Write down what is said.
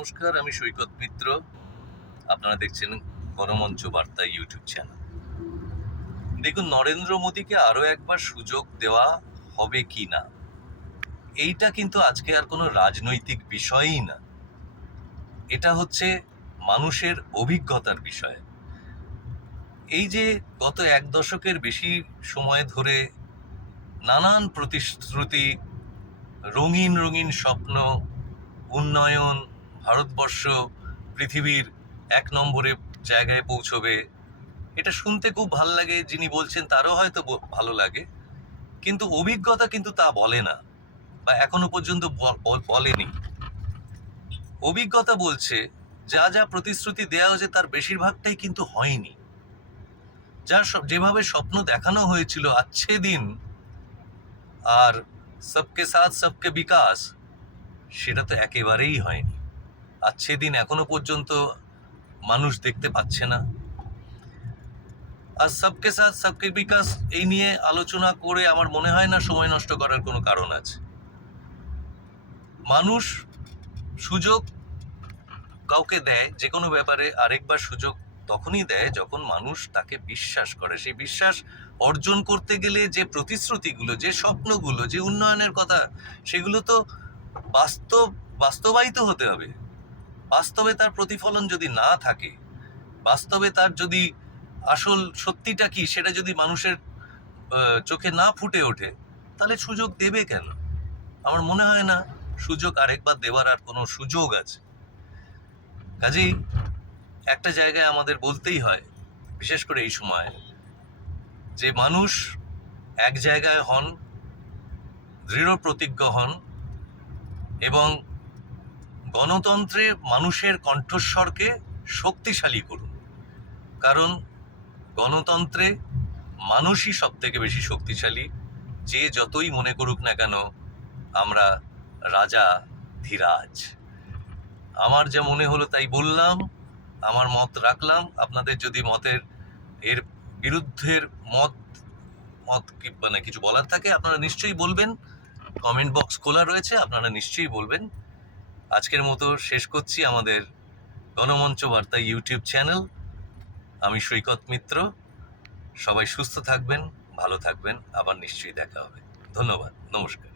নমস্কার, আমি সৈকত মিত্র। আপনারা দেখছেন গণমঞ্চ বার্তা ইউটিউব চ্যানেল। দেখুন, নরেন্দ্র মোদীকে আরো একবার সুযোগ দেওয়া হবে কি না, এইটা কিন্তু আজকে আর কোনো রাজনৈতিক বিষয়ই না। এটা হচ্ছে মানুষের অভিজ্ঞতার বিষয়। এই যে গত এক দশকের বেশি সময় ধরে নানান প্রতিশ্রুতি, রঙিন রঙিন স্বপ্ন, উন্নয়ন, ভারতবর্ষ পৃথিবীর 1 নম্বরে জায়গায় পৌঁছবে, এটা শুনতে খুব ভালো লাগে। যিনি বলছেন তারও হয়তো ভালো লাগে, কিন্তু অভিজ্ঞতা কিন্তু তা বলে না, বা এখনো পর্যন্ত বলেনি। অভিজ্ঞতা বলছে যা যা প্রতিশ্রুতি দেওয়া হয়েছে তার বেশিরভাগটাই কিন্তু হয়নি। যেভাবে স্বপ্ন দেখানো হয়েছিল, আচ্ছে দিন আর সবকে সাথ সবকে বিকাশ, সেটা তো একেবারেই হয়নি। আচ্ছে দিন এখনো পর্যন্ত মানুষ দেখতে পাচ্ছে না। আর সবকে সাথ সবকে বিকাশ এই নিয়ে আলোচনা করে আমার মনে হয় না সময় নষ্ট করার কোনো কারণ আছে। মানুষ সুযোগ কাউকে দেয় যে কোনো ব্যাপারে, আরেকবার সুযোগ তখনই দেয় যখন মানুষ তাকে বিশ্বাস করে। সেই বিশ্বাস অর্জন করতে গেলে যে প্রতিশ্রুতিগুলো, যে স্বপ্নগুলো, যে উন্নয়নের কথা, সেগুলো তো বাস্তবায়িত হতে হবে। বাস্তবে তার প্রতিফলন যদি না থাকে, বাস্তবে তার যদি আসল সত্যিটা কি সেটা যদি মানুষের চোখে না ফুটে ওঠে, তাহলে সুযোগ দেবে কেন? আমার মনে হয় না সুযোগ আরেকবার দেওয়ার আর কোনো সুযোগ আছে। কাজেই একটা জায়গায় আমাদের বলতেই হয়, বিশেষ করে এই সময়, যে মানুষ এক জায়গায় হন, দৃঢ় প্রতিজ্ঞ হন এবং গণতন্ত্রে মানুষের কণ্ঠস্বরকে শক্তিশালী করুন। কারণ গণতন্ত্রে মানুষই সব থেকে বেশি শক্তিশালী। যে যতই মনে করুক না কেন আমরা রাজা ধীরাজ। আমার যা মনে হলো তাই বললাম, আমার মত রাখলাম। আপনাদের যদি এর বিরুদ্ধের মত কিছু বলার থাকে, আপনারা নিশ্চয়ই বলবেন। কমেন্ট বক্স খোলা রয়েছে, আপনারা নিশ্চয়ই বলবেন। আজকের মতো শেষ করছি আমাদের গণমঞ্চ বার্তা ইউটিউব চ্যানেল। আমি সৈকত মিত্র। সবাই সুস্থ থাকবেন, ভালো থাকবেন। আবার নিশ্চয়ই দেখা হবে। ধন্যবাদ, নমস্কার।